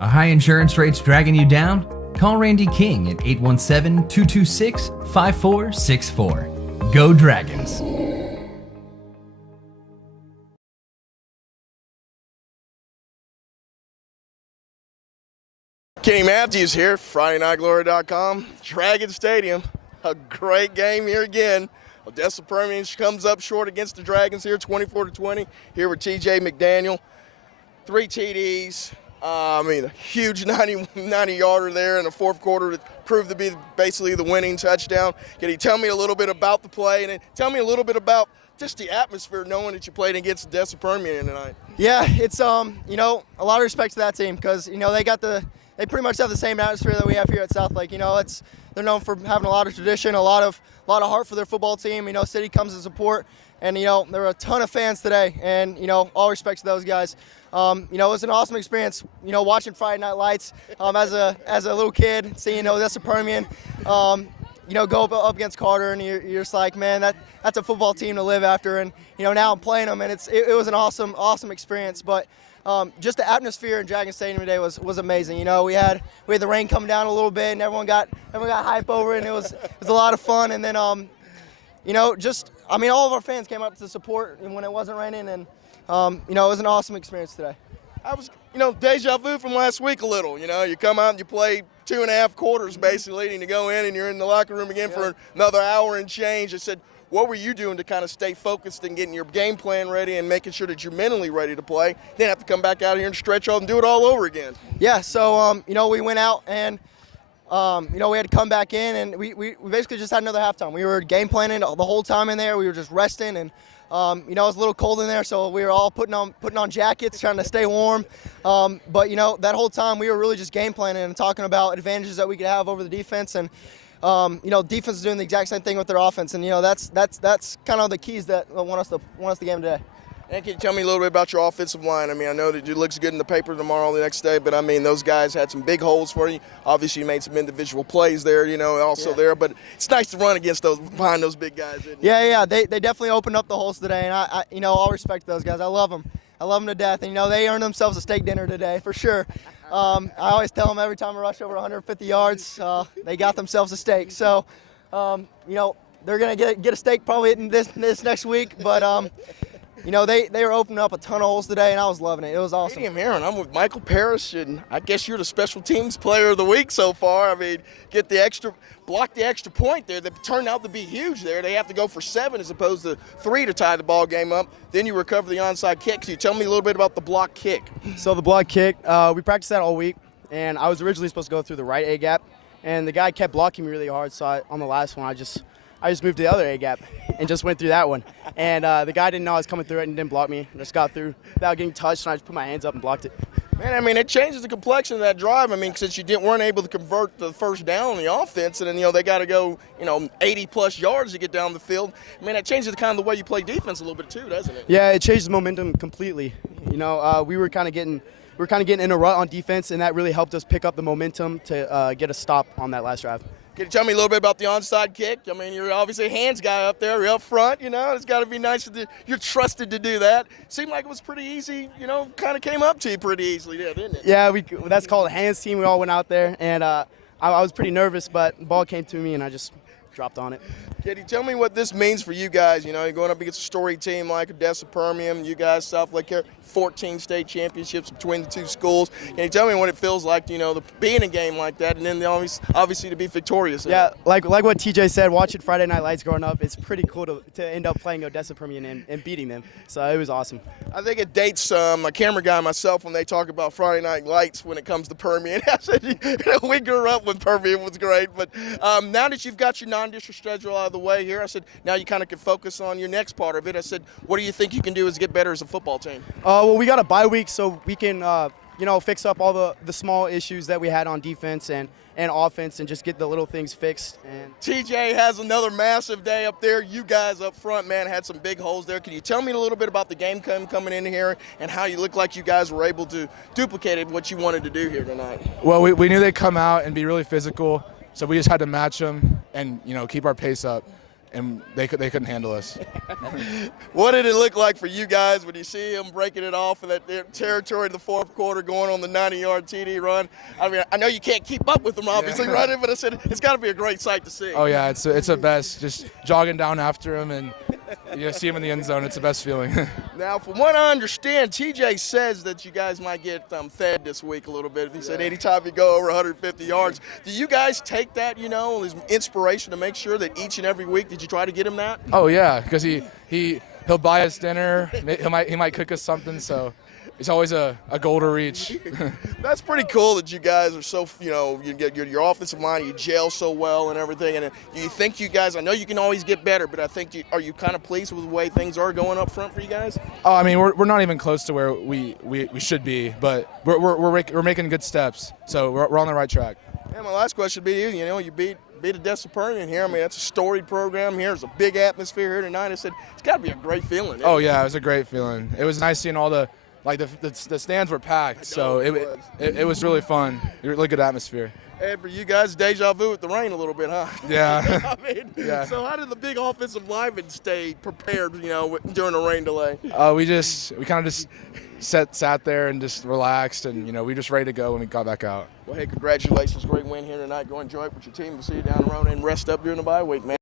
Are high insurance rates dragging you down? Call Randy King at 817-226-5464. Go Dragons! Kenny Matthews here, FridayNightGlory.com. Dragon Stadium, a great game here again. Odessa Permian comes up short against the Dragons here, 24-20. Here with TJ McDaniel, 3 TDs. A huge 90-yarder there in the fourth quarter that proved to be basically the winning touchdown. Can you tell me a little bit about the play, and then tell me a little bit about just the atmosphere knowing that you played against Odessa Permian tonight? Yeah, it's a lot of respect to that team because they pretty much have the same atmosphere that we have here at Southlake. They're known for having a lot of tradition, a lot of heart for their football team. City comes to support, and there were a ton of fans today, and all respect to those guys. It was an awesome experience. Watching Friday Night Lights as a little kid, seeing Odessa Permian, go up against Carter, and you're just like, man, that's a football team to live after. And now I'm playing them, and it was an awesome experience. But just the atmosphere in Dragon Stadium today was amazing. We had the rain come down a little bit, and everyone got hype over it, and it was a lot of fun. And then all of our fans came up to support when it wasn't raining, and it was an awesome experience today. I was, deja vu from last week a little. You come out and you play 2.5 quarters basically, and you go in and you're in the locker room again for another hour and change. I said, what were you doing to kind of stay focused and getting your game plan ready and making sure that you're mentally ready to play? Then have to come back out here and stretch off and do it all over again. Yeah, so, we went out and, we had to come back in, and we basically just had another halftime. We were game planning the whole time in there. We were just resting, and, it was a little cold in there, so we were all putting on jackets, trying to stay warm. But, that whole time we were really just game planning and talking about advantages that we could have over the defense. And, defense is doing the exact same thing with their offense, and that's kind of the keys that won us the game today. And can you tell me a little bit about your offensive line? I know that it looks good in the paper tomorrow, the next day, but those guys had some big holes for you. Obviously, you made some individual plays there, there. But it's nice to run against behind those big guys. Isn't it? Yeah. They definitely opened up the holes today, and I all respect those guys. I love them. I love them to death, and they earned themselves a steak dinner today for sure. I always tell them every time I rush over 150 yards, they got themselves a steak. So, they're gonna get a steak probably in this next week, but. They were opening up a ton of holes today, and I was loving it. It was awesome. Hey, Aaron, I'm with Michael Parrish, and I guess you're the special teams player of the week so far. Block the extra point there that turned out to be huge there. They have to go for 7 as opposed to 3 to tie the ball game up. Then you recover the onside kick. Can you tell me a little bit about the block kick? So the block kick, we practiced that all week, and I was originally supposed to go through the right A-gap, and the guy kept blocking me really hard, so on the last one I just moved to the other A-gap and just went through that one. And the guy didn't know I was coming through it and didn't block me. I just got through without getting touched, and I just put my hands up and blocked it. Man, it changes the complexion of that drive. Since you weren't able to convert the first down on the offense, and then, they got to go, 80-plus yards to get down the field. That changes kind of the way you play defense a little bit too, doesn't it? Yeah, it changes the momentum completely. We were kind of getting in a rut on defense, and that really helped us pick up the momentum to get a stop on that last drive. Can you tell me a little bit about the onside kick? You're obviously a hands guy up there. You're up front, It's got to be nice that you're trusted to do that. Seemed like it was pretty easy, kind of came up to you pretty easily, didn't it? Yeah, that's called a hands team. We all went out there, and I was pretty nervous, but the ball came to me, and I just dropped on it. Can you tell me what this means for you guys? You're going up against a storied team like Odessa Permian, you guys, Southlake Carroll, 14 state championships between the two schools. Can you tell me what it feels like, to be in a game like that and then obviously to be victorious? Yeah, like what TJ said, watching Friday Night Lights growing up, it's pretty cool to end up playing Odessa Permian and beating them. So it was awesome. I think it dates my camera guy and myself when they talk about Friday Night Lights when it comes to Permian. I said, we grew up when Permian was great, but now that you've got your non-district schedule out of the way here, I said, now you kind of can focus on your next part of it. I said, what do you think you can do to get better as a football team? Well, we got a bye week, so we can, fix up all the small issues that we had on defense and offense and just get the little things fixed. And TJ has another massive day up there. You guys up front, man, had some big holes there. Can you tell me a little bit about the game coming in here and how you look like you guys were able to duplicate what you wanted to do here tonight? Well, we knew they'd come out and be really physical, so we just had to match them and, keep our pace up. and they couldn't handle us. What did it look like for you guys when you see him breaking it off in that territory in the fourth quarter, going on the 90-yard TD run? I mean, I know you can't keep up with them, obviously, Yeah. running, but I said it's got to be a great sight to see. Oh yeah, it's the best. Just jogging down after him and see him in the end zone. It's the best feeling. Now, from what I understand, TJ says that you guys might get fed this week a little bit. He said anytime you go over 150 yards. Do you guys take that, as inspiration to make sure that each and every week, did you try to get him that? Oh yeah, because he'll buy us dinner. He might cook us something. So it's always a goal to reach. That's pretty cool that you guys are so, you get your offensive line, you gel so well and everything. And do you think you guys, I know you can always get better, but I think, are you kind of pleased with the way things are going up front for you guys? Oh, I mean, we're not even close to where we should be, but we're making good steps. So we're on the right track. And my last question would be you beat Odessa Permian here. I mean, that's a storied program here. There's a big atmosphere here tonight. I said, it's got to be a great feeling. Oh, yeah, it was a great feeling. It was nice seeing all the stands were packed, so it was really fun. Really good atmosphere. And for you guys, deja vu with the rain a little bit, huh? Yeah. I mean, Yeah. So how did the big offensive linemen stay prepared, during the rain delay? We kind of just sat there and just relaxed, and we just ready to go when we got back out. Well, hey, congratulations. Great win here tonight. Go enjoy it with your team. We'll see you down the road and rest up during the bye week, man.